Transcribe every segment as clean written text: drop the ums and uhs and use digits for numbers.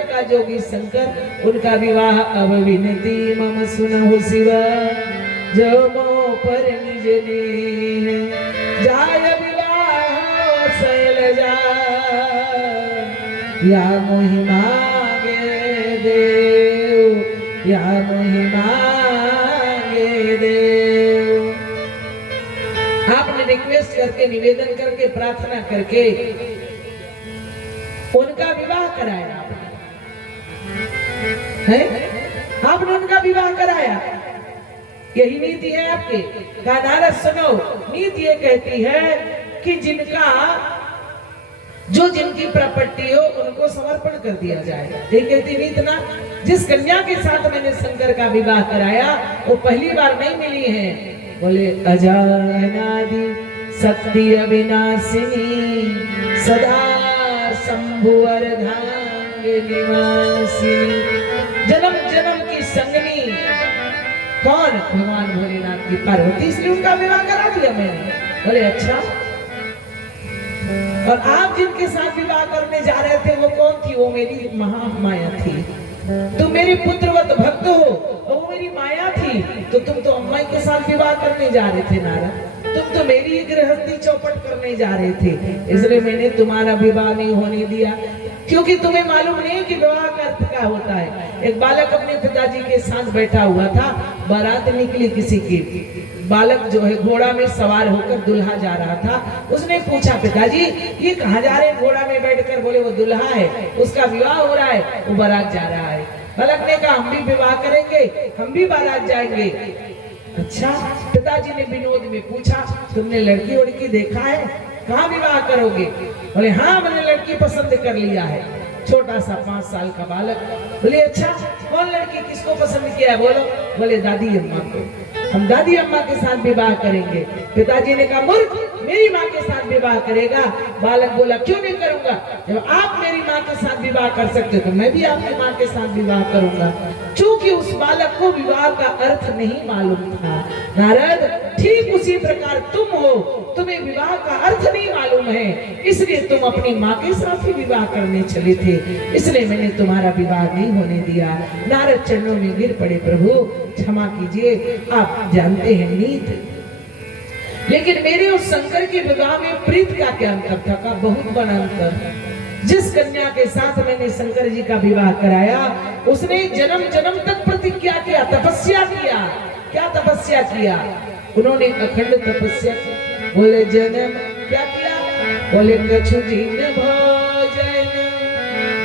उनका जोगी शंकर, उनका विवाह अब विनती मम सुनहु शिव, जो मो पर निज ने जाय विवाह शैलजा, या मोहि मांगे देव, या मोहि मांगे देव। आपने रिक्वेस्ट करके, निवेदन करके, प्रार्थना करके उनका विवाह कराया है? आपने उनका विवाह कराया, यही नीति है आपके। कहा नारद सुनो, नीति ये कहती है कि जिनका जो जिनकी प्रॉपर्टी हो उनको समर्पण कर दिया जाए। ये कहती नीति ना। जिस कन्या के साथ मैंने शंकर का विवाह कराया वो पहली बार नहीं मिली है। बोले अजानादि शक्ति अविनाशिनी, सदा शंभुवर धांग निवासिनी, जन्म जन्म की संगनी कौन? भगवान भोलेनाथ की पार्वती, इसलिए उनका विवाह करा दिया मैंने। बोले अच्छा, और आप जिनके साथ विवाह करने जा रहे थे वो कौन थी? वो मेरी महामाया थी। तुम मेरे पुत्रवत भक्त हो और वो मेरी माया थी, तो तुम तो अम्मा के साथ विवाह करने जा रहे थे नारद, तुम तो मेरी ही गृहस्थी चौपट करने जा रहे थे, इसलिए मैंने तुम्हारा विवाह नहीं होने दिया। क्योंकि तुम्हें मालूम नहीं कि विवाह का अर्थ क्या होता है। एक बालक अपने पिताजी के साथ बैठा हुआ था, बारात निकली किसी की, बालक जो है घोड़ा में सवार होकर दुल्हा जा रहा था। उसने पूछा पिताजी ये कहाँ जा रहे हैं घोड़ा में बैठकर? बोले वो दुल्हा है, उसका विवाह हो रहा है, वो बारात जा रहा है। बालक ने कहा हम भी विवाह करेंगे, हम भी बारात जाएंगे। अच्छा, पिताजी ने विनोद में पूछा तुमने लड़की उड़की देखा है, कहाँ विवाह करोगे? बोले हाँ मैंने लड़की पसंद कर लिया है। छोटा सा 5 साल का बालक। बोले अच्छा कौन लड़की, किसको पसंद किया है? बोलो। बोले दादी अम्मा को, हम दादी अम्मा के साथ विवाह करेंगे। पिताजी ने कहा मूर्ख, मेरी माँ के साथ विवाह करेगा? बालक बोला क्यों नहीं करूंगा, जब आप मेरी माँ के साथ विवाह कर सकते तो मैं भी आपकी माँ के साथ विवाह करूंगा। क्योंकि उस बालक को विवाह का अर्थ नहीं मालूम था। नारद ठीक उसी प्रकार तुम हो, तुम्हें विवाह का अर्थ नहीं मालूम है, इसलिए तुम अपनी माँ के साथ ही विवाह करने चले थे, इसलिए मैंने तुम्हारा विवाह नहीं होने दिया। नारद चरणों में गिर पड़े, प्रभु क्षमा कीजिए, आप जानते हैं नीति। लेकिन मेरे उस शंकर के विवाह में प्रीत का क्या अंतर था? का बहुत बड़ा अंतर। जिस कन्या के साथ मैंने शंकर जी का विवाह कराया उसने जन्म जन्म तक प्रतिज्ञा किया, तपस्या किया। क्या तपस्या किया? उन्होंने अखंड तपस्या की। बोले जन्म क्या किया? बोले कछु दिन भोजन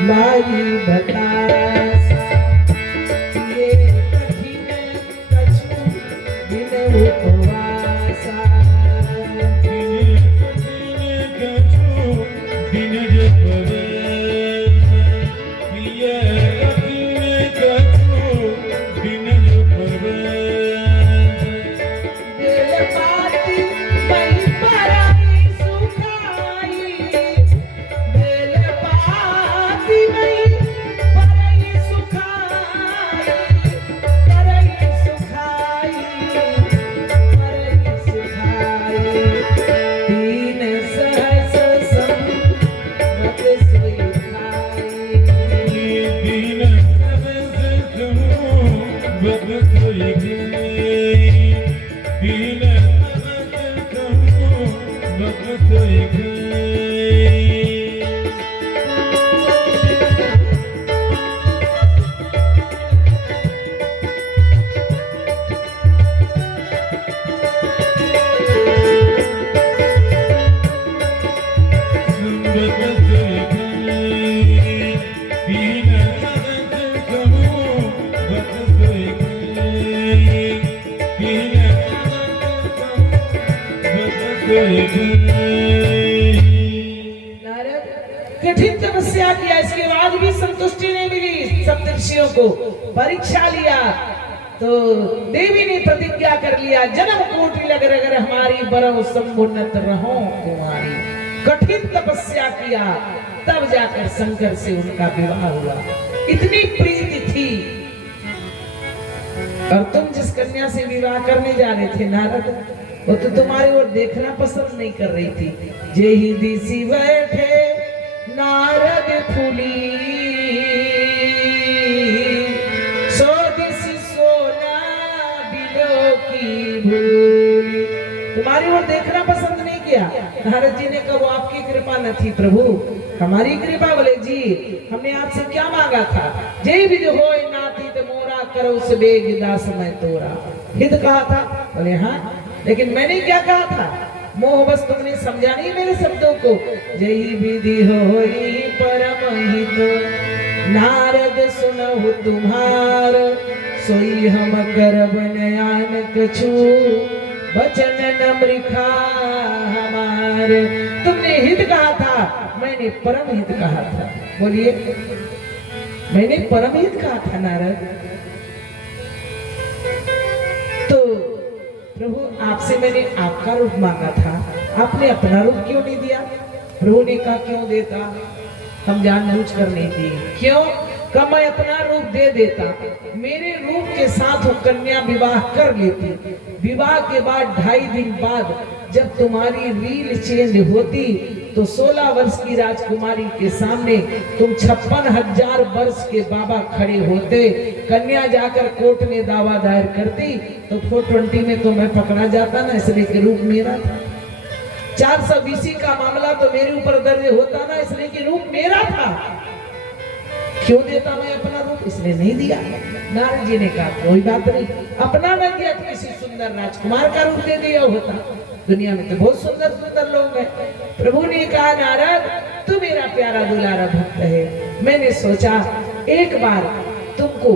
मारी बतास, ये कठिन कछु दिन उपवासा, कठिन तपस्या किया, इसके बाद भी संतुष्टि नहीं मिली। सप्तर्षियों को परीक्षा लिया तो देवी ने प्रतिज्ञा कर लिया, जन्म कोटि लग अगर हमारी बरौ समुन्नत रहो कुमारी। कठिन तपस्या किया तब जाकर शंकर से उनका विवाह हुआ। इतनी प्रीति थी। और तुम जिस कन्या से विवाह करने जा रहे थे नारद, वो तो तुम्हारी ओर देखना पसंद नहीं कर रही थी। जे ही दिसी बैठे नारद फूली, नारद जी ने कहा वो आपकी कृपा न थी प्रभु, हमारी कृपा। बोले जी हमने आपसे क्या मांगा था? जय विधि होय नाती ते मोरा करो से बेग दास मैं तोरा। हित कहा था? बोले हाँ, लेकिन मैंने क्या कहा था? मोह बस तुमने समझा नहीं मेरे शब्दों को। जय विधि होई परम हित नारद सुनहु तुम्हार, सोई हम करब नयान कछु वचन नम्रिखा हमार। तुमने हित कहा था, मैंने परम हित कहा था। बोलिए, मैंने परम हित कहा था नारद। तो प्रभु आपसे मैंने आपका रूप मांगा था, आपने अपना रूप क्यों नहीं दिया? प्रभु ने कहा क्यों देता, हम जानबूझ कर नहीं दिए। क्यों? कब मैं अपना रूप दे देता, मेरे रूप के साथ वो कन्या विवाह कर लेती। विवाह के बाद 2.5 दिन बाद जब तुम्हारी रील चेंज होती तो 16 वर्ष की राजकुमारी के सामने तुम 56,000 वर्ष के बाबा खड़े होते। कन्या जाकर कोर्ट में दावा दायर करती तो 420 में तो मैं पकड़ा जाता ना, इसलिए कि रूप मेरा था। 420 का मामला तो मेरे ऊपर दर्ज होता ना, इसलिए कि रूप मेरा था। क्यों देता मैं अपना रूप? इसलिए नहीं दिया। नारद जी ने कहा कोई बात नहीं, अपना न दिया तो किसी सुंदर राजकुमार का रूप दे दिया होता। दुनिया में तो बहुत सुंदर सुंदर लोग हैं। प्रभु ने कहा नारद तू मेरा प्यारा दुलारा भक्त है, मैंने सोचा एक बार तुमको।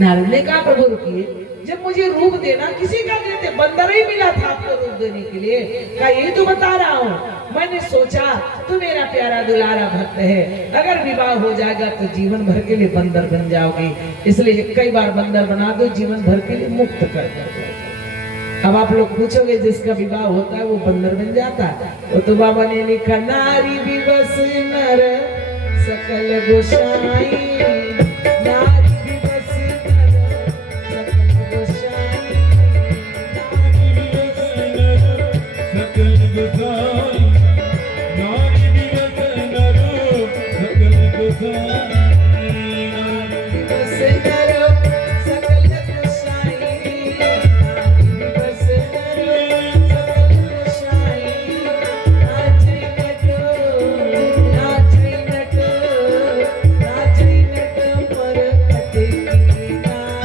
नारद ने कहा प्रभु रुकिए, जब मुझे रूप देना किसी का देते, बंदर ही मिला था आपको रूप देने के लिए। कहा यही तो बता रहा हूँ, मैंने सोचा तू मेरा प्यारा दुलारा भक्त है, अगर विवाह हो जाएगा तो जीवन भर के लिए बंदर बन जाओगे, इसलिए कई बार बंदर बना दो, जीवन भर के लिए मुक्त कर दो। अब आप लोग पूछोगे जिसका विवाह होता है वो बंदर बन जाता है? वो तो बाबा ने लिखा नारी विवश नर सकल गोसाई, नारी विवश नर सकल गोसाई, नारी विवश नर सकल गोसाई, नारी विवश नर सकल गोसाई, विवश नर सकल गोसाई, नारी विवश नर सकल गोसाई। नाचै नट पर कटे की नाई, नाचै नट पर कटे की नाई।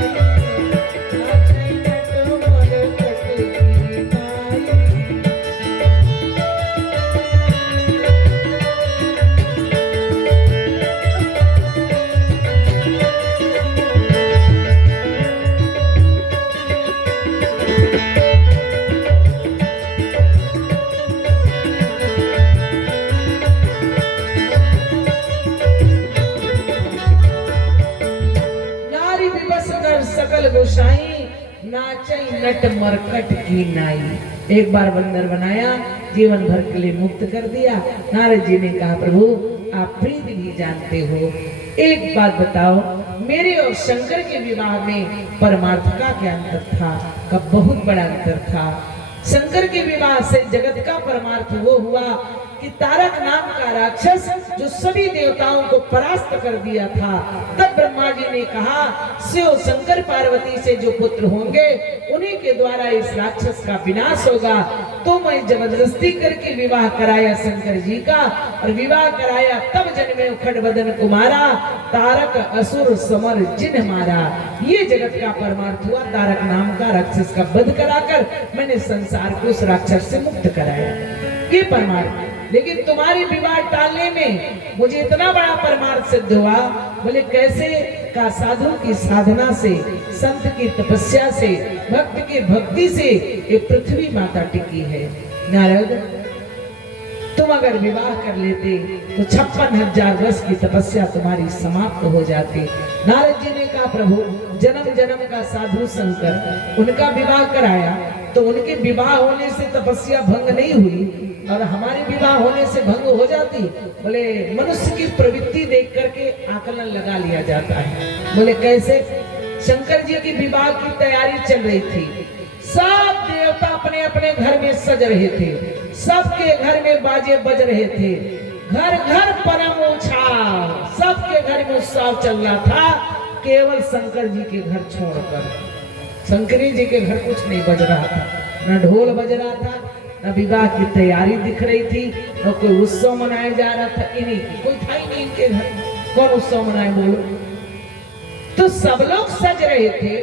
नारी विवश नर सकल गोसाई, नाचै नट मरकट की नाई। एक बार बंदर बनाया, जीवन भर के लिए मुक्त कर दिया। नारद जी ने कहा प्रभु आप प्रीत भी जानते हो, एक बात बताओ, मेरे और शंकर के विवाह में परमार्थ का क्या अंतर था? का बहुत बड़ा अंतर था। शंकर के विवाह से जगत का परमार्थ वो हुआ कि तारक नाम का राक्षस जो सभी देवताओं को परास्त कर दिया था, तब ब्रह्मा जी ने कहा शिव शंकर पार्वती से जो पुत्र होंगे उन्हीं के द्वारा इस राक्षस का विनाश होगा। तो मैं जबरदस्ती करके विवाह कराया शंकर जी का, और विवाह कराया तब जन्मे खड़बदन कुमारा, तारक असुर समर जिन मारा। ये जगत का परमार्थ हुआ, तारक नाम का राक्षस का वध कराकर मैंने संसार को उस राक्षस से मुक्त कराया, ये परमार्थ। लेकिन तुम्हारी विवाह टालने में मुझे इतना बड़ा परमार्थ सिद्ध हुआ। बोले कैसे? का साधु की साधना से, संत की तपस्या से, भक्त की भक्ति से ये पृथ्वी माता टिकी है। नारद तुम अगर विवाह कर लेते तो 56,000 वर्ष की तपस्या तुम्हारी समाप्त हो जाती। नारद जी ने कहा प्रभु जन्म जन्म का साधु शंकर, उनका विवाह कराया तो उनके विवाह होने से तपस्या भंग नहीं हुई और हमारे विवाह होने से भंग हो जाती। बोले मनुष्य की प्रवृत्ति देख करके आकलन लगा लिया जाता है। बोले कैसे? शंकर जी की विवाह की तैयारी चल रही थी, सब देवता अपने अपने घर में सज रहे थे, सबके घर में बाजे बज रहे थे, घर घर परम उछाल, सबके घर में उत्सव चल रहा था, केवल शंकर जी के घर छोड़कर। शंकरी जी के घर कुछ नहीं बज रहा था, न ढोल बज रहा था, न विवाह की तैयारी दिख रही थी, न कोई उत्सव मनाया जा रहा था। इन्हीं कोई था ही नहीं इनके घर, कौन उत्सव मनाए बोलो। तो सब लोग सज रहे थे।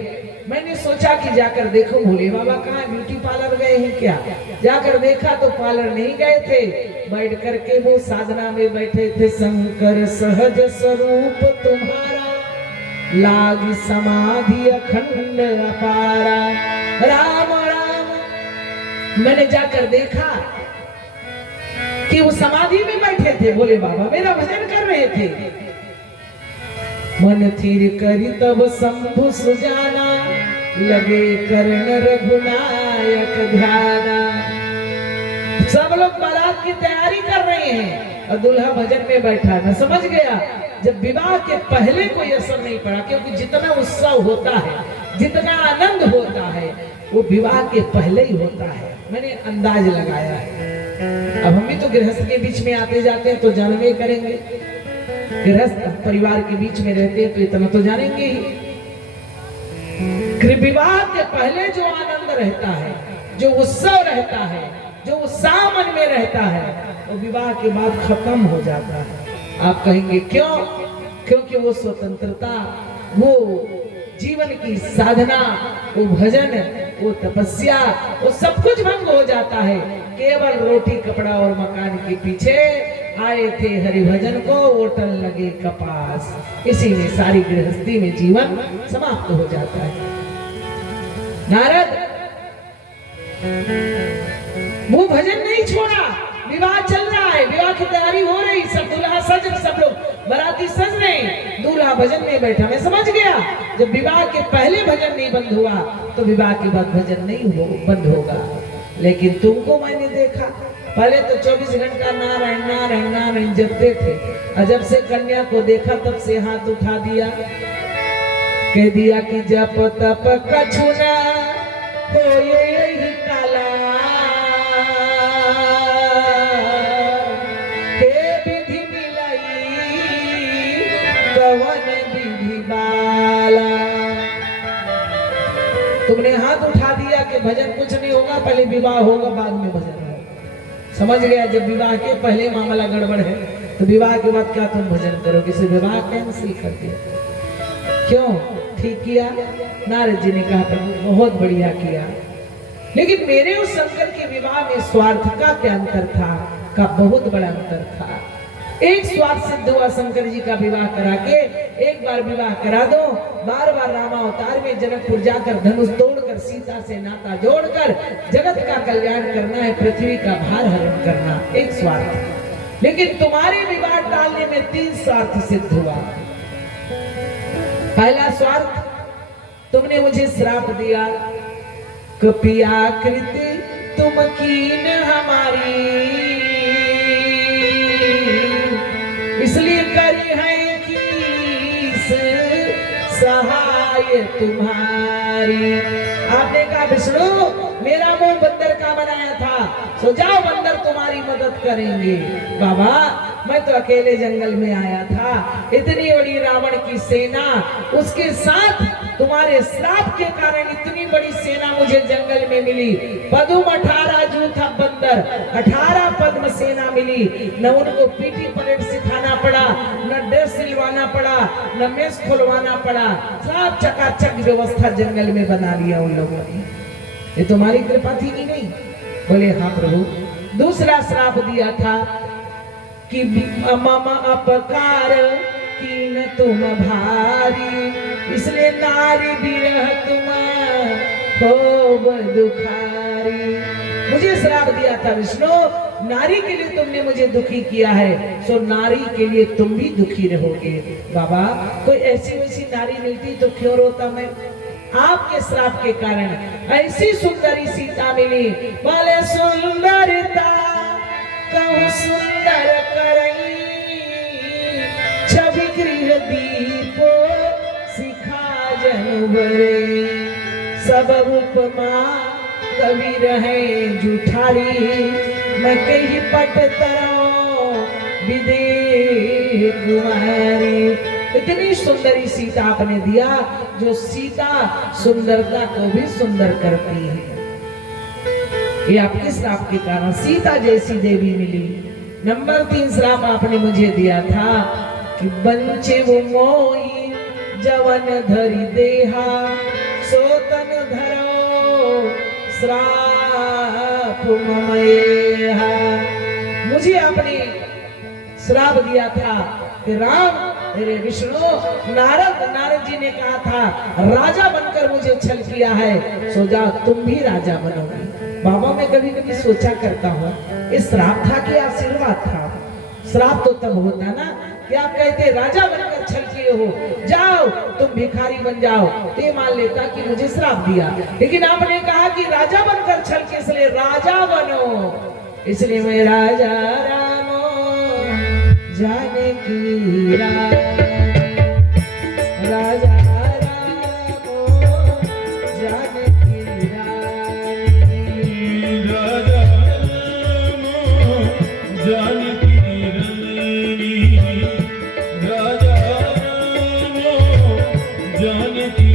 मैंने सोचा कि जाकर देखो भोले बाबा कहाँ, ब्यूटी पार्लर गए हैं क्या। जाकर देखा तो पार्लर नहीं गए थे, बैठ करके वो साधना में बैठे थे। शंकर सहज स्वरूप तुम्हारा, लाग समाधि अखंड अपारा, राम राम। मैंने जाकर देखा कि वो समाधि में बैठे थे भोले बाबा, मेरा भजन कर रहे थे। मन थिर करी तब शंभु सुजाना, लगे कर्ण रघुनायक ध्याना। सब लोग बारात की तैयारी कर रहे हैं और दूल्हा भजन में बैठा। मैं समझ गया जब विवाह के पहले कोई असर नहीं पड़ा, क्योंकि जितना उत्सव होता है, जितना आनंद होता है, वो विवाह के पहले ही होता है। मैंने अंदाज लगाया है। अब हम भी तो गृहस्थ के बीच में आते जाते हैं तो जानवे करेंगे, गृहस्थ परिवार के बीच में रहते हैं तो इतना तो जानेंगे ही। विवाह के पहले जो आनंद रहता है, जो उत्सव रहता है, जो उत्साह मन में रहता है, वो विवाह के बाद खत्म हो जाता है। आप कहेंगे क्यों? क्योंकि वो स्वतंत्रता, वो जीवन की साधना, वो भजन, वो तपस्या, वो सब कुछ भंग हो जाता है। केवल रोटी कपड़ा और मकान के पीछे आए थे हरिभजन को, ओटन लगे कपास। इसी में सारी गृहस्थी में जीवन समाप्त हो जाता है। नारद वो भजन नहीं छोड़ा, विवाह चल रहा है, विवाह की तैयारी हो रही, सब दूल्हा सज, सब लोग बाराती सज रहे, दूल्हा भजन में बैठा। मैं समझ गया जब विवाह के पहले भजन नहीं बंद हुआ तो विवाह के बाद भजन नहीं बंद होगा। लेकिन तुमको मैंने देखा, पहले तो 24 घंटा नारायण नारायण नारायण जपते थे, और जब से कन्या को देखा तब से हाथ उठा दिया, कह दिया कि जप तप कछु ना हो यही काला, हे विधि मिलाई कवन विधि बाला। तुमने हाथ उठा दिया कि भजन कुछ नहीं होगा, पहले विवाह होगा बाद में भजन होगा। समझ गया जब विवाह के पहले मामला गड़बड़ है तो विवाह के बाद क्या तुम भजन करोगे? इसे विवाह कैंसिल कर दिया। क्यों? ठीक किया नारद जी ने कहा प्रभु बहुत बढ़िया किया, लेकिन मेरे और शंकर के विवाह में स्वार्थ का क्या अंतर था? का बहुत बड़ा अंतर था। एक स्वार्थ सिद्ध हुआ शंकर जी का विवाह करा के, एक बार विवाह करा दो, बार बार रामावतार में जनकपुर जाकर धनुष तोड़कर सीता से नाता जोड़कर जगत का कल्याण करना है, पृथ्वी का भार हरण करना, एक स्वार्थ। लेकिन तुम्हारे विवाह टालने में 3 स्वार्थ सिद्ध हुआ। पहला स्वार्थ, तुमने मुझे श्राप दिया, कपियाकृति तुम कीन हमारी, इसलिए करी है कि सहाय तुम्हारी। आपने कहा विष्णु मेरा मुंह बंदर का बनाया था, सो जाओ बंदर तुम्हारी मदद करेंगे। बाबा मैं तो अकेले जंगल में आया था, इतनी बड़ी रावण की सेना, उसके साथ तुम्हारे श्राप के कारण इतनी बड़ी सेना मुझे जंगल में मिली। पदुम 18 जूथा बंदर, 18 पद्म सेना मिली। न उनको पीटी परेड सिखाना पड़ा, न ड्रेस सिलवाना पड़ा, न मेस खुलवाना पड़ा, सब चकाचक व्यवस्था जंगल में बना लिया उन लोगों ने। ये तुम्हारी कृपा थी कि नहीं? बोले हाँ प्रभु। दूसरा श्राप दिया था कि मम अपकार कीन तुम भारी, इसलिए नारी बिरह तुम हो दुखारी। मुझे श्राप दिया था विष्णु, नारी के लिए तुमने मुझे दुखी किया है, सो नारी के लिए तुम भी दुखी रहोगे। बाबा कोई ऐसी वैसी नारी मिलती तो क्यों रोता मैं? आपके श्राप के कारण ऐसी सुंदरी सीता मिली। बोले सुंदरता कहूँ सुंदर करई, छवि गृह दीपो सिखा जनवरे, सब उपमा कवि रहे जुठारी, मैं कही पट तरो विदे कुमारी। इतनी सुंदरी सीता आपने दिया जो सीता सुंदरता को भी सुंदर करती है। ये आपके श्राप के कारण सीता जैसी देवी मिली। नंबर 3 श्राप आपने मुझे दिया था कि बंचे वो मोई जवन धरी देहा सोतन धरो श्राप ममयेहा। मुझे आपने श्राप दिया था कि राम मेरे विष्णु नारद जी ने कहा था राजा बनकर मुझे छल किया है, सो जाओ तुम भी राजा बनोगे। बाबा मैं कभी कभी सोचा करता हूँ ये श्राप था कि आशीर्वाद था। श्राप तो तब होता ना कि आप कहते राजा बनकर छल किए हो, जाओ तुम भिखारी बन जाओ, तो ये मान लेता कि मुझे श्राप दिया। लेकिन आपने कहा कि राजा बनकर छल के, इसलिए राजा बनो, इसलिए मैं राजा रामो जानकी राजा रामो जानकी राजा रामो जानकी रानी, राजा रामो जानकी रानी, राजा राम जानकी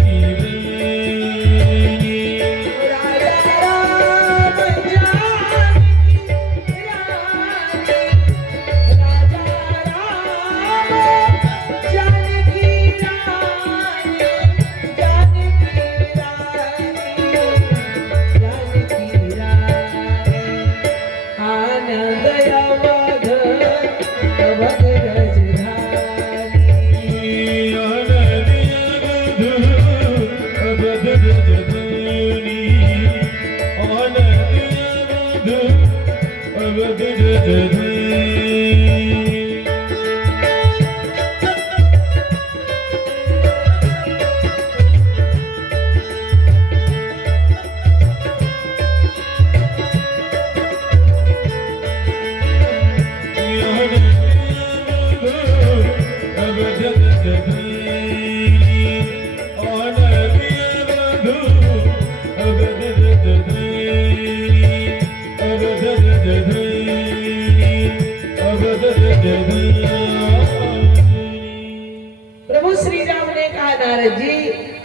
प्रभु श्री राम ने कहा नारद जी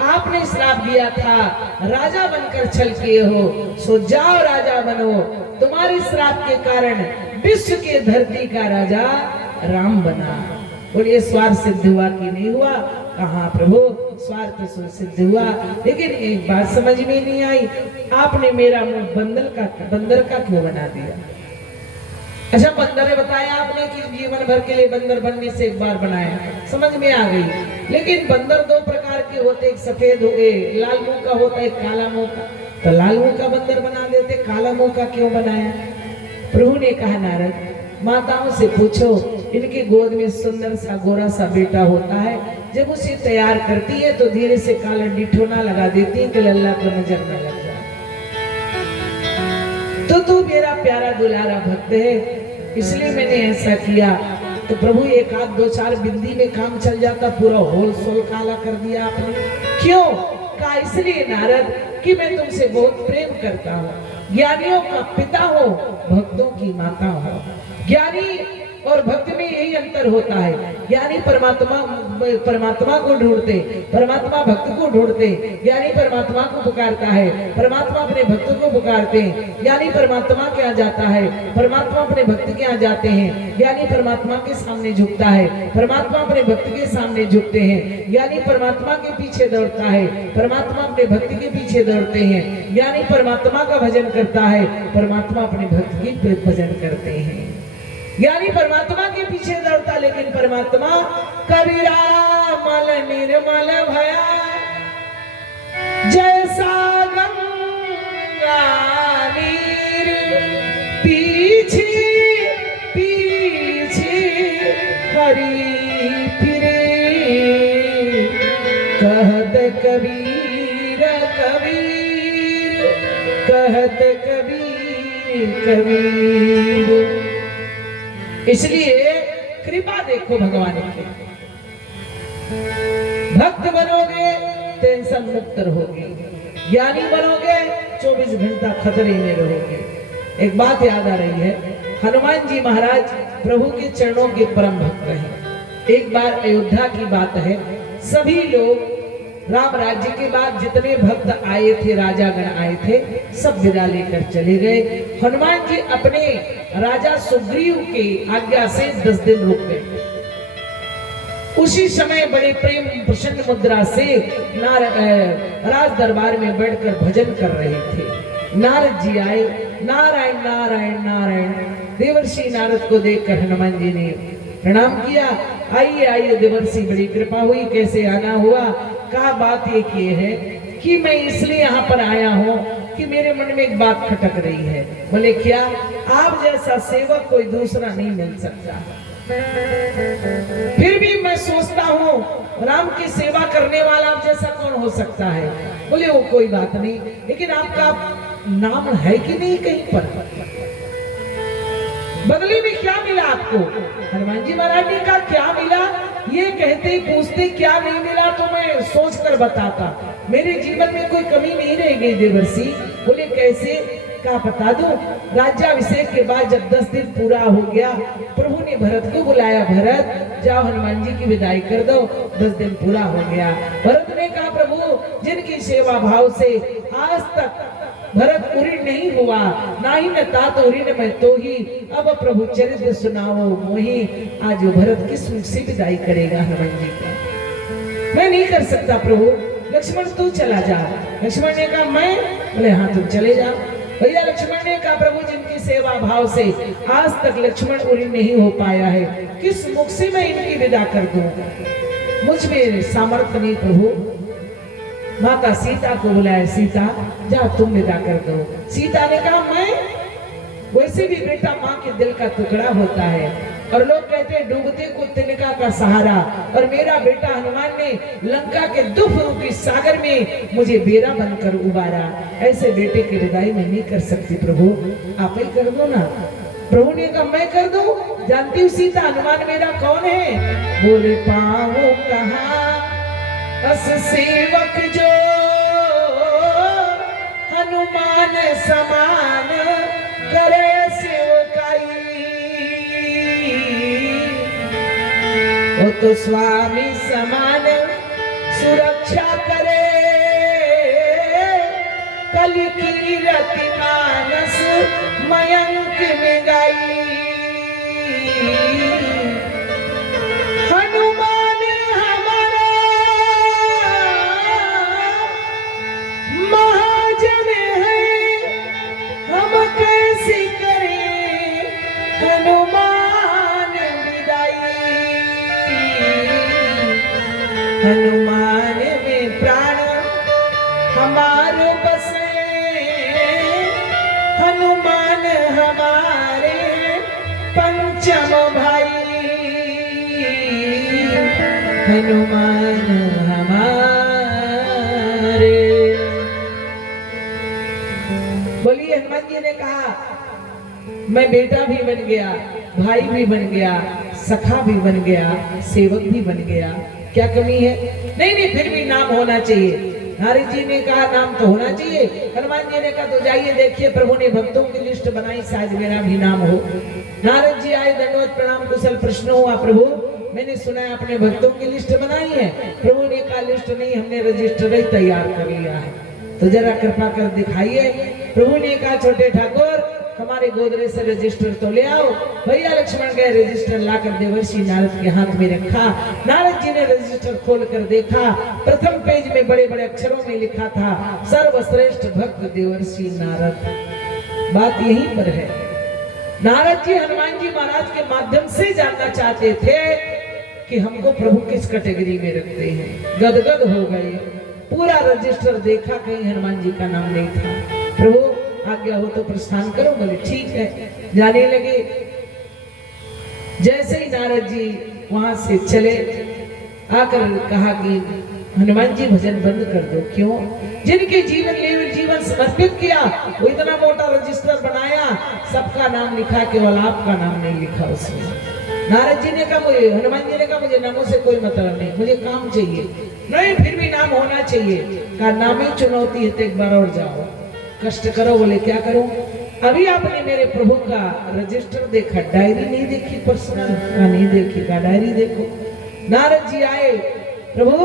आपने श्राप दिया था राजा बनकर छल किए हो, सो जाओ राजा बनो। तुम्हारे श्राप के कारण विश्व के धरती का राजा राम बना। बोलिए स्वार्थ सिद्ध हुआ कि नहीं हुआ? कहा प्रभु स्वार्थ से सिद्ध हुआ, लेकिन एक बात समझ में नहीं आई, आपने मेरा मुंह बंदर का क्यों बना दिया? अच्छा बंदर ने बताया आपने कि जीवन भर के लिए बंदर बनने से एक बार बनाया, समझ में आ गई। लेकिन बंदर 2 प्रकार के होते, एक सफेद हो गए लाल मुंह का होता है, एक काला मुंह का। तो लाल मुंह का बंदर बना देते, काला मुंह का क्यों बनाया? प्रभु ने कहा नारद माताओं से पूछो, इनके गोद में सुंदर सा गोरा सा बेटा होता है, जब उसे तैयार करती है तो धीरे से काला डिठोना लगा देती है कि लल्ला को नजर न लग जाए। तो तू मेरा प्यारा दुलारा भक्त है, इसलिए मैंने ऐसा किया। तो प्रभु 1 आध 2 4 बिंदी में काम चल जाता, पूरा होल सोल काला कर दिया आपने। क्यों? कहा इसलिए नारद कि मैं तुमसे बहुत प्रेम करता हूँ, ज्ञानियों का पिता हो, भक्तों की माता हो। ज्ञानी और भक्त में यही अंतर होता है। ज्ञानी परमात्मा को ढूंढते, परमात्मा भक्त को ढूंढते। ज्ञानी परमात्मा को पुकारता है, परमात्मा अपने भक्त को पुकारते हैं। ज्ञानी परमात्मा के यहाँ जाता है, परमात्मा अपने भक्त के यहाँ जाते हैं। ज्ञानी परमात्मा के सामने झुकता है, परमात्मा अपने भक्त के सामने झुकते हैं। ज्ञानी परमात्मा के पीछे दौड़ता है, परमात्मा अपने भक्त के पीछे दौड़ते हैं। ज्ञानी परमात्मा का भजन करता है, परमात्मा अपने भक्त के भजन करते हैं। ज्ञानी परमात्मा के पीछे दौड़ता, लेकिन परमात्मा कबीरा मल निर्मल भया जैसा गंगा नीर पीछे पीछे हरि फिरे। कहत कबीर कबीर कहत कबीर कबीर। इसलिए कृपा देखो भगवान की, भक्त बनोगे टेंशन मुक्त रहोगे, ज्ञानी बनोगे 24 घंटा खतरे में रहोगे। एक बात याद आ रही है, हनुमान जी महाराज प्रभु के चरणों के परम भक्त हैं। एक बार अयोध्या की बात है, सभी लोग राम राज्य के बाद जितने भक्त आए थे, राजागण आए थे, सब विदा लेकर चले गए। हनुमान जी अपने राजा सुग्रीव के आज्ञा से 10 दिन रुक गए। उसी समय बड़े प्रेम प्रसन्न मुद्रा से राज दरबार में बैठकर भजन कर रहे थे। नारद जी आए। नारायण नारायण नारायण। देवर्षि नारद को देखकर हनुमान जी ने प्रणाम किया। आइए आइए देवर्षि, बड़ी कृपा हुई, कैसे आना हुआ? कहा बात ये की है कि मैं इसलिए यहाँ पर आया हूँ कि मेरे मन में एक बात खटक रही है। बोले क्या? आप जैसा सेवक कोई दूसरा नहीं मिल सकता। फिर भी मैं सोचता हूँ राम की सेवा करने वाला आप जैसा कौन हो सकता है? बोले वो कोई बात नहीं, लेकिन आपका नाम है कि नहीं कहीं पर? बदले में क्या मिला आपको? हनुमान जी महाराज ने कहा क्या मिला? ये कहते पूछते क्या नहीं मिला तो मैं सोच कर बताता। मेरे जीवन में कोई कमी नहीं रह गई देवर्षि। बोले कैसे? कहा बता दो। राज्याभिषेक के बाद जब 10 दिन पूरा हो गया, प्रभु ने भरत को बुलाया। भरत जाओ हनुमान जी की विदाई कर दो, 10 दिन पूरा हो गया। भरत ने कहा प्रभु जिनकी सेवा भाव से आज तक भरत उरीण नहीं हुआ, ना ही न तात उरीण मैं तो ही, अब प्रभु चरित्र सुनाओ मोही। आज वो भरत किस मुख से विदाई करेगा हनुमान जी का? मैं नहीं कर सकता प्रभु, लक्ष्मण तू चला जा। लक्ष्मण ने कहा मैं? बोले हाँ तुम चले जाओ। भैया लक्ष्मण ने कहा प्रभु जिनकी सेवा भाव से आज तक लक्ष्मण उरीण नहीं हो पाया है, किस मुख से मैं इनकी विदा कर दूं? मुझ में सामर्थ्य नहीं प्रभु। माता सीता को बुलाया, सीता जा तुम विदा कर दो। सीता ने कहा मैं? वैसे भी बेटा माँ के दिल का टुकड़ा होता है, और लोग कहते हैं डूबते को तिनका का सहारा, और मेरा बेटा हनुमान ने लंका के दुख रूपी सागर में मुझे बेड़ा बनकर उबारा। ऐसे बेटे की विदाई मैं नहीं कर सकती प्रभु, आप ही कर दो ना। प्रभु ने कहा मैं कर दूं? जानती हूँ सीता हनुमान मेरा कौन है? बोले पाऊं कहाँ अस सेवक जो हनुमान समान करे सेवकाई। वो तो स्वामी समान सुरक्षा करे, कल की रति मानस मयंक में गाई। हनुमान हमारा महाजन है, हम कैसे करें हनुमान विदाई। हनुमान में प्राण हमारो बसे, हनुमान हमारे पंचम भाई। हनुमान हमारे। बोलिए हनुमान जी ने कहा मैं बेटा भी बन गया, भाई भी बन गया, सखा भी बन गया, सेवक भी बन गया, क्या कमी है? नहीं नहीं फिर भी नाम होना चाहिए। नारद जी ने कहा नाम तो होना चाहिए। हनुमान जी ने कहा तो जाइए देखिए प्रभु ने भक्तों की लिस्ट बनाई, शायद मेरा भी नाम हो। नारद जी आए, दंडवत प्रणाम कुशल प्रश्न हुआ। प्रभु मैंने सुना है अपने भक्तों की लिस्ट बनाई है। प्रभु ने कहा लिस्ट नहीं, हमने रजिस्टर ही तैयार कर लिया है, तो जरा कृपा कर दिखाइए। प्रभु ने कहा छोटे ठाकुर हमारे गोदरेज से रजिस्टर तो ले आओ। भैया लक्ष्मण गए, रजिस्टर लाकर देवर्षि नारद के हाथ में रखा। नारद जी ने रजिस्टर खोल कर देखा, प्रथम पेज में बड़े बड़े अक्षरों में लिखा था सर्वश्रेष्ठ भक्त देवर्षि नारद। बात यहीं पर है। नारद जी हनुमान जी महाराज के माध्यम से जानना चाहते थे कि हमको प्रभु किस कैटेगरी में रखते हैं। गदगद हो गए, पूरा रजिस्टर देखा, कहीं हनुमान जी का नाम नहीं था। प्रभु आज्ञा हो तो प्रस्थान करो। बोले ठीक है, जाने लगे। जैसे ही नारद जी वहां से चले, आकर कहा कि हनुमान जी भजन बंद कर दो। क्यों? जिनके जीवन समर्पित किया वो इतना मोटा रजिस्टर बनाया, सबका नाम लिखा, केवल आपका नाम नहीं लिखा उसमें। नारद जी ने कहा मुझे, हनुमान जी ने कहा मुझे नामों से कोई मतलब नहीं, मुझे काम चाहिए। नहीं फिर भी नाम होना चाहिए। कहा नाम ही चुनौती है तो एक बार और जाओ, कष्ट करो। बोले क्या करूं? अभी आपने मेरे प्रभु का रजिस्टर देखा, डायरी नहीं देखी पर्सनल? नहीं देखी। का डायरी देखो। नारद जी आए, प्रभु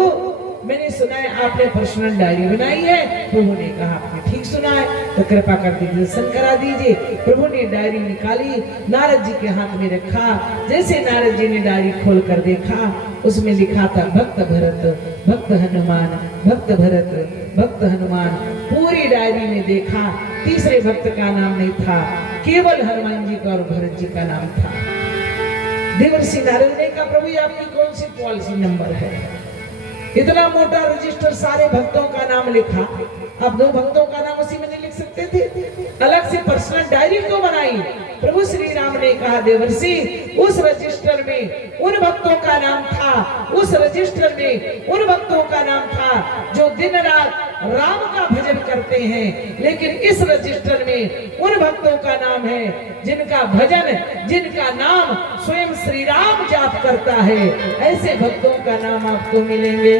मैंने सुना है आपने पर्सनल डायरी बनाई है। प्रभु ने कहा आपने ठीक सुना है, तो कृपा कर दीजिए, दर्शन करा दीजिए। प्रभु ने डायरी निकाली, नारद जी के हाथ में रखा। जैसे नारद जी ने डायरी खोल कर देखा, उसमें लिखा था भक्त भरत, भक्त हनुमान, भक्त भरत, भक्त हनुमान। पूरी डायरी में देखा, तीसरे भक्त का नाम नहीं था, केवल हनुमान जी का और भरत जी का नाम था। देवर्षि नारद ने कहा प्रभु आपकी कौन सी पॉलिसी नंबर है? इतना मोटा रजिस्टर, सारे भक्तों का नाम लिखा, आप 2 भक्तों का नाम उसी में नहीं लिख सकते थे? अलग से पर्सनल डायरी क्यों बनाई? प्रभु श्री राम ने कहा देवर्षि उस रजिस्टर में उन भक्तों का नाम था, उस रजिस्टर में उन भक्तों का नाम था जो दिन रात राम का भजन करते हैं, लेकिन इस रजिस्टर में उन भक्तों का नाम है जिनका भजन, जिनका नाम स्वयं श्री राम जाप करता है। ऐसे भक्तों का नाम आपको मिलेंगे।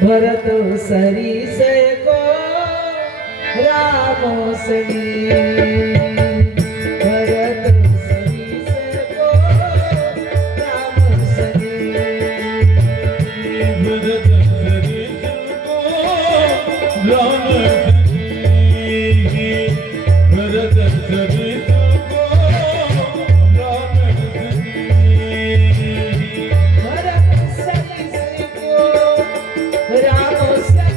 भरत सरीस को रामो सरी, भरत सरीस को रामो सरी, भरत सरीस को राम सरी, भरत सरीस को राम सरी, भरत सरीस को रामो सरी,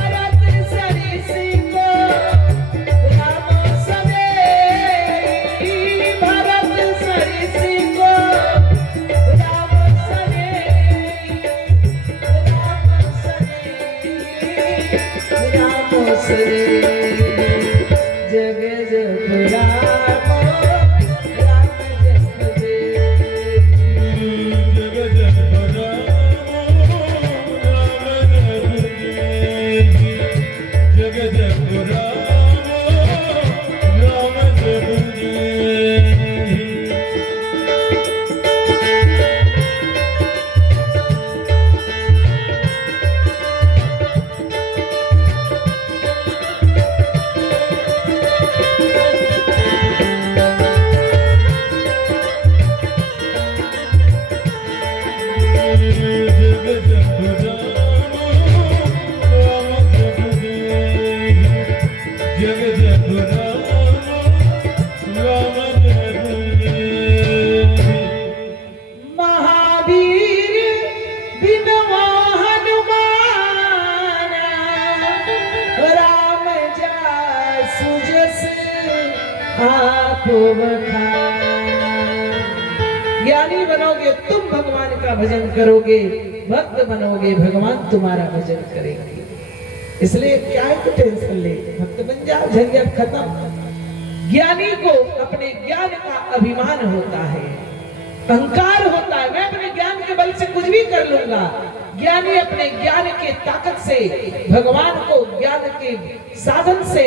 भरत सरीस को रामो सरी, भरत सरीस को रामो सरी, रामो सरी, जग जग राम, राम जग जग जग जग जग राम राम जग महावीर बिनवा हनुमान, राम जासु जस आप बखाना। ज्ञानी बनोगे तुम भगवान का भजन करोगे, भक्त बनोगे भगवान तुम्हारा भजन करेंगे। इसलिए क्या है तो टेंशन ले, भक्त बन जाओ, झंझट खत्म। ज्ञानी को अपने ज्ञान का अभिमान होता है, अहंकार होता है, मैं अपने ज्ञान के बल से कुछ भी कर लूंगा। ज्ञानी अपने ज्ञान के ताकत से भगवान को ज्ञान के साधन से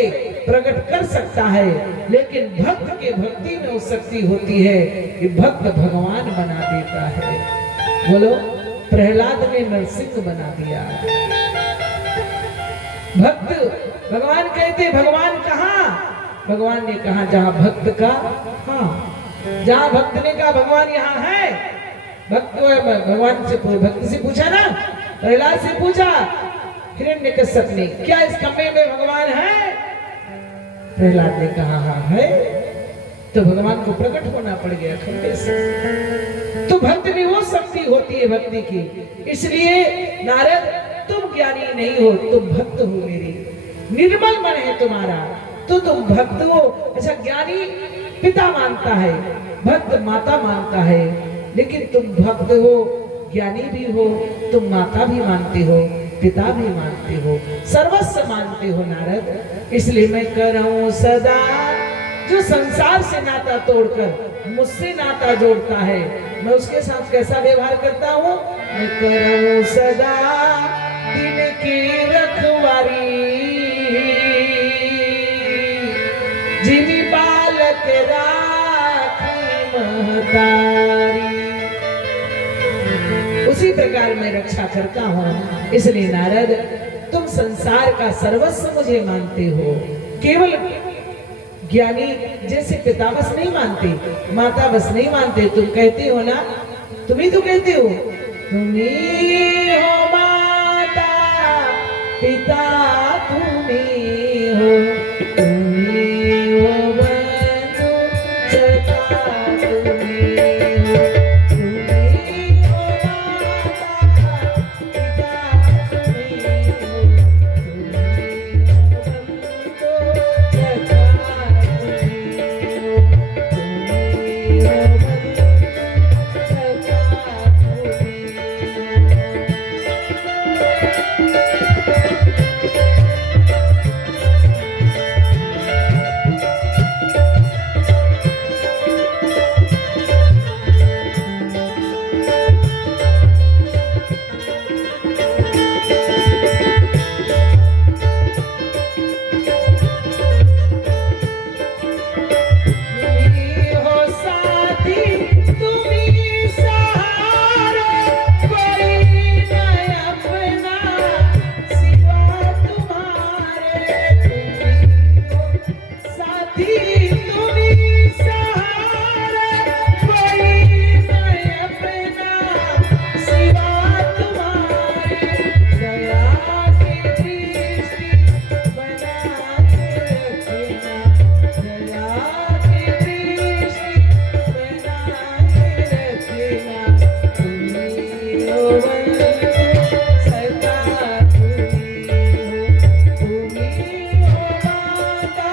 प्रकट कर सकता है, लेकिन भक्त के भक्ति में वो शक्ति होती है कि भक्त भगवान बना देता है। बोलो, प्रहलाद ने नरसिंह बना दिया। भक्त, भगवान कहते भगवान कहाँ? भगवान ने कहा जहां भक्त का, हाँ, जहां भक्त ने कहा भगवान यहाँ है। भक्त भगवान से, भक्त से पूछा ना, प्रहलाद से पूछा हिरण्यकश्यप ने, क्या इस खंबे में भगवान है? प्रहलाद ने कहा हाँ है। तो भगवान को प्रकट होना पड़ गया खंबे से। तो भक्त में वो शक्ति होती है भक्ति की। इसलिए नारद तुम ज्ञानी नहीं हो, तुम भक्त हो मेरे, निर्मल मन है तुम्हारा, तो तुम भक्त हो। अच्छा, ज्ञानी पिता मानता है, भक्त माता मानता है, लेकिन तुम भक्त हो, ज्ञानी भी हो, तुम माता भी मानते हो, पिता भी मानते हो, सर्वस्व मानते हो नारद। इसलिए मैं कर रहा हूं सदा, जो संसार से नाता तोड़कर मुझसे नाता जोड़ता है, मैं उसके साथ कैसा व्यवहार करता हूँ? मैं कर रहा हूं सदा दिन की रखवारी, जिमी बालक राखी महतारी। उसी प्रकार मैं रक्षा करता हूँ। इसलिए नारद तुम संसार का सर्वस्व मुझे मानते हो। केवल ज्ञानी जैसे पिता बस नहीं मानते, माता बस नहीं मानते, तुम कहते हो ना, तुम ही तो कहते हो तुम्ही हो माता पिता तुम्ही हो, तुम्ही हो बंधु सखा तुम्ही हो, तुम्ही हो माता पिता तुम्ही हो, तुम्ही हो बंधु सखा तुम्ही हो, तुम्ही हो बंधु सखा तुम्ही हो साथी तुम्ही सहारा, कोई नहीं अपना सिवा तुम्हारे, तुम्ही हो साथी तुम्ही सहारा, कोई नहीं अपना सिवा तुम्हारे, दया की दृष्टि बना के रखना, दया की दृष्टि बना के रखना, तुम्ही हो बंधु सखा तुम्ही हो, तुम्ही हो माता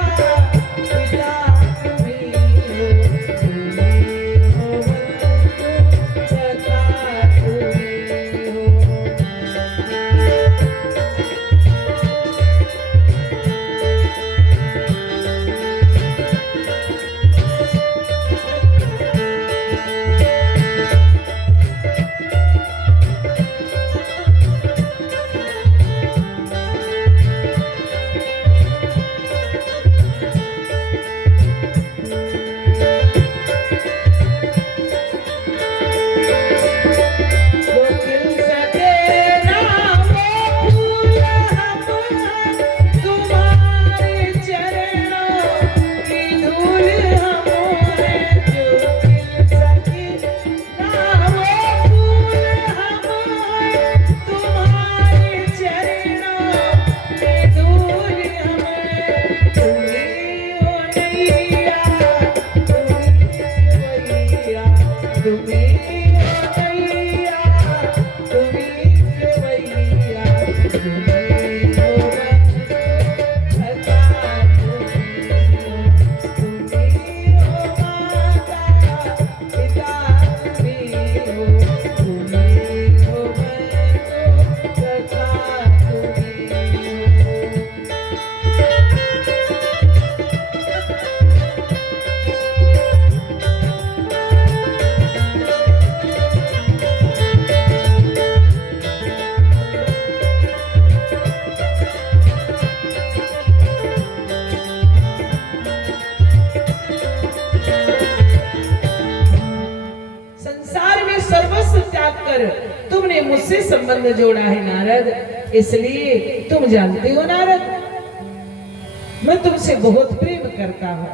पिता तुम्ही हो, तुम्ही हो बंधु सखा तुम्ही हो। वो खिल सके ना वो फूल हम तुम्हारे चरणों की धूल हम हैं, जो खिल सके ना वो फूल हम तुम्हारे चरणों की धूल हम हैं, तुम्ही हो नैया तुम्ही वैया, तुम्ही हो नैया तुम्ही वैया, तुम्ही हो बंधु सखा तुम्ही हो, तुम्ही हो माता पिता तुम्ही हो, तुम्ही हो बंधु सखा तुम्ही हो। संसार में सर्वस्व त्याग कर तुमने मुझसे संबंध जोड़ा है नारद, इसलिए तुम जानते हो नारद मैं तुमसे बहुत प्रेम करता हूँ।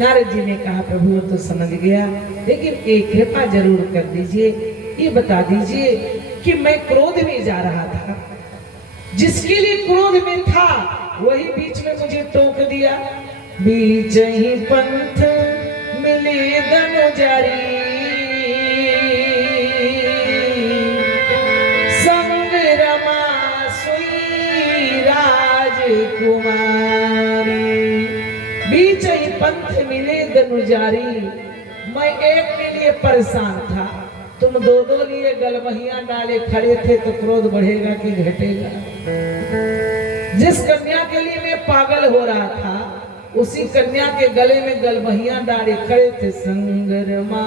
नारद जी ने कहा प्रभु वो तो समझ गया, लेकिन एक कृपा जरूर कर दीजिए, ये बता दीजिए कि मैं क्रोध में जा रहा था, जिसके लिए क्रोध में था वही बीच में मुझे टोक दिया, बीच ही पंथ मिले धनुजारी, संग रमा सुई राजकुमारी, बीच ही पंथ मिले धनुजारी। मैं एक के लिए परेशान था, तुम दो दो लिए गलमहियां डाले खड़े थे तो क्रोध बढ़ेगा कि घटेगा। जिस कन्या के लिए मैं पागल हो रहा था उसी कन्या के गले में गलमहियां डाले खड़े थे, संगरमा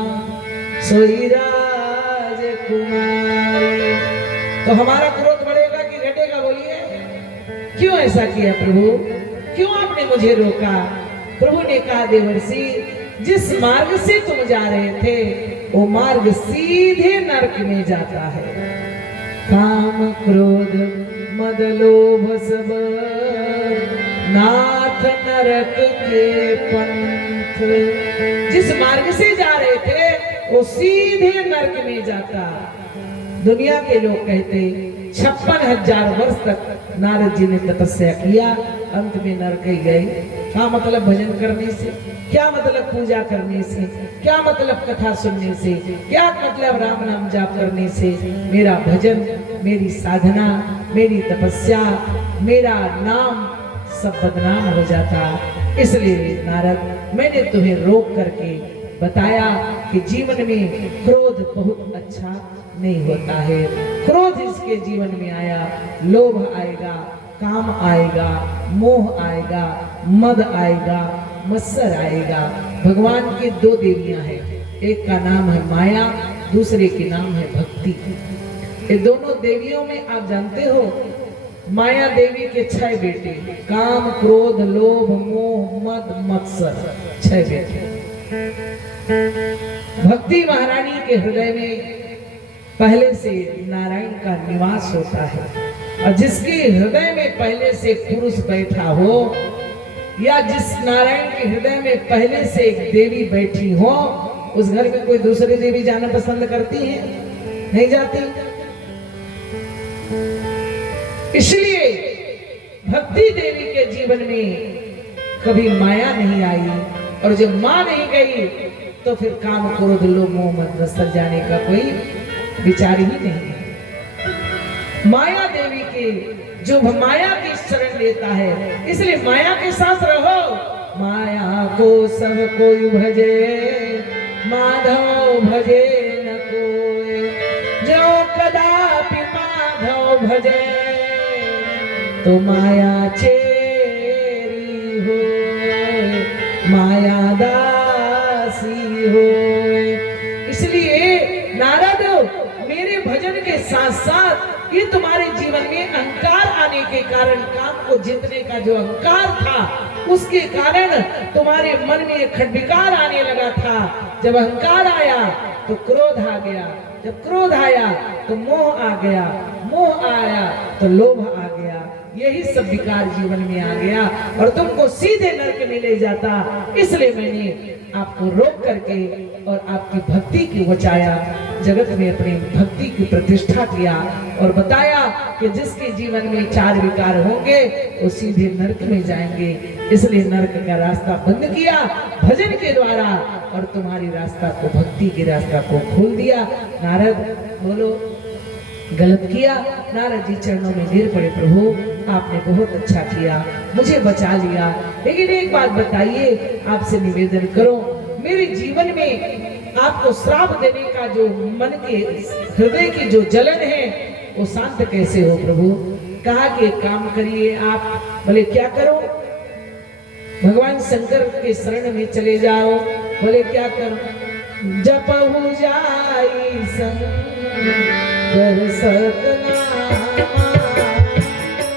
सोई राजकुमारी। तो हमारा क्रोध बढ़ेगा कि घटेगा बोलिए? क्यों ऐसा किया प्रभु, क्यों आपने मुझे रोका? प्रभु ने कहा देवर्षि जिस मार्ग से तुम जा रहे थे वो मार्ग सीधे नरक में जाता है। काम क्रोध मद लोभ सब नाथ नरक के पंथ। जिस मार्ग से जा रहे थे वो सीधे नरक में जाता। दुनिया के लोग कहते 56,000 वर्ष तक नारद जी ने तपस्या किया, अंत में नरक ही गए। क्या मतलब भजन करने से, क्या मतलब पूजा करने से, क्या मतलब कथा सुनने से, क्या मतलब राम नाम जाप करने से? मेरा भजन, मेरी साधना, मेरी तपस्या, मेरा नाम सब बदनाम हो जाता। इसलिए नारद, मैंने तुम्हें रोक करके बताया कि जीवन में क्रोध बहुत अच्छा नहीं होता है। क्रोध इसके जीवन में आया, लोभ आएगा, काम आएगा, मोह आएगा, मद आएगा, मत्सर आएगा। भगवान की 2 देवियां हैं, एक का नाम है माया, दूसरे के नाम है भक्ति। ये दोनों देवियों में आप जानते हो, माया देवी के 6 बेटे, काम, क्रोध, लोभ, मोह, मद, मत्सर, 6 बेटे। भक्ति महारानी के हृदय में पहले से नारायण का निवास होता है, और जिसके हृदय में पहले से पुरुष बैठा हो, या जिस नारायण के हृदय में पहले से एक देवी बैठी हो, उस घर में कोई दूसरी देवी जाना पसंद करती है? नहीं जाती। इसलिए भक्ति देवी के जीवन में कभी माया नहीं आई, और जब मां नहीं गई तो फिर काम, क्रोध, लोभ, मोह, मद, मत्सर जाने का कोई विचार ही नहीं। माया देवी के जो माया की शरण लेता है, इसलिए माया के साथ रहो। माया को सब कोई भजे, माधव भजे न कोई, जो कदापि माधव भजे तो माया चेरी हो, माया दासी हो। इसलिए नारद, मेरे भजन के साथ साथ ये तुम्हारे जीवन में अहंकार आने के कारण, काम को जीतने का जो अहंकार था, उसके कारण तुम्हारे मन में एक खटविकार आने लगा था। जब अहंकार आया तो क्रोध आ गया, जब क्रोध आया तो मोह आ गया, मोह आया तो लोभ आ गया। यही सब विकार जीवन में आ गया और तुमको सीधे नरक में ले जाता। इसलिए मैंने आपको रोक करके और आपकी भक्ति की बचाया, जगत में अपनी भक्ति की प्रतिष्ठा किया और बताया कि जिसके जीवन में 4 विकार होंगे वो सीधे नरक में जाएंगे। इसलिए नरक का रास्ता बंद किया भजन के द्वारा और तुम्हारी रास्ता को, भक्ति के रास्ता को खोल दिया। नारद बोलो, गलत किया। नारद जी चरणों में गिर पड़े, प्रभु आपने बहुत अच्छा किया, मुझे बचा लिया। लेकिन एक बात बताइए, आपसे निवेदन करो, मेरे जीवन में आपको श्राप देने का जो मन के हृदय की जो जलन है वो शांत कैसे हो प्रभु? कहा कि एक काम करिए आप। बोले क्या करो? भगवान शंकर के शरण में चले जाओ। बोले क्या करो? जपहु जाई शंकर सतनामा,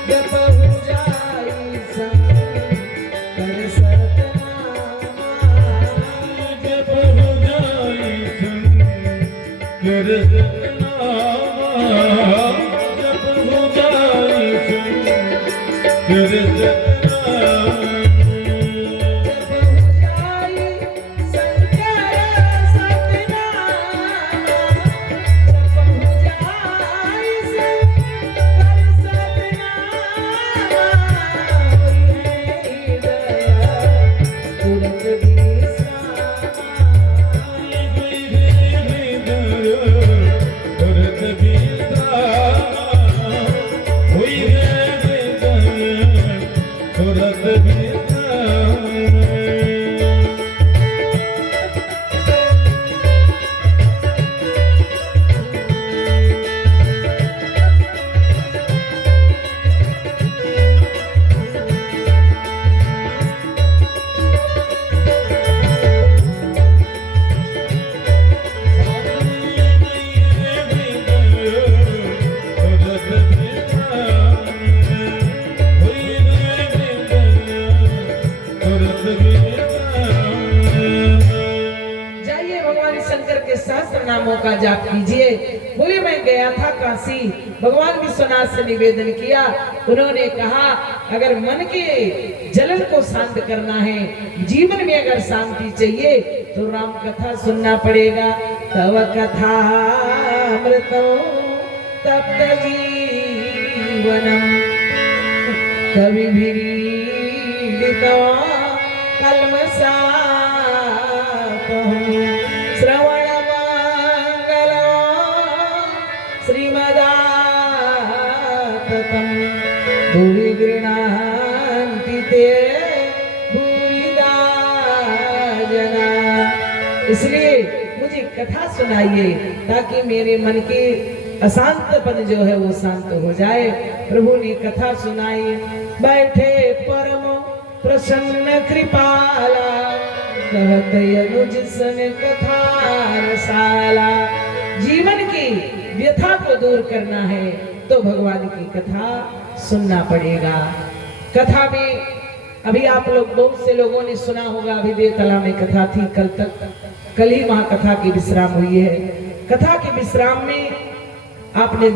जपहु जाई शंकर सतनामा, जपहु जाई शंकर सतनामा, जपहु जाई शंकर सतनामा। नामों का जाप कीजिए। बोले मैं गया था काशी, भगवान विश्वनाथ से निवेदन किया। उन्होंने कहा अगर मन के जलन को शांत करना है, जीवन में अगर शांति चाहिए तो राम कथा सुनना पड़ेगा। तव कथा अमृतो तप्त जीवनम कविभिरीडितो कल्मषापहं श्रवणमङ्गलं श्रीमदाततं भुवि गृह्णान्ति ते भूरिदा जना। इसलिए मुझे कथा सुनाइए ताकि मेरे मन के अशांतपन जो है वो शांत हो जाए। प्रभु ने कथा सुनाई। बैठे परम प्रसन्न कृपाला कहत अनुज सन कथा रसाला। जीवन की व्यथा को दूर करना है तो भगवान की कथा सुनना पड़ेगा। कथा में अभी आप लोग बहुत से लोगों ने सुना होगा, अभी देवतला में कथा थी कल ही वहां कथा की विश्राम हुई है। कथा के विश्राम में आपने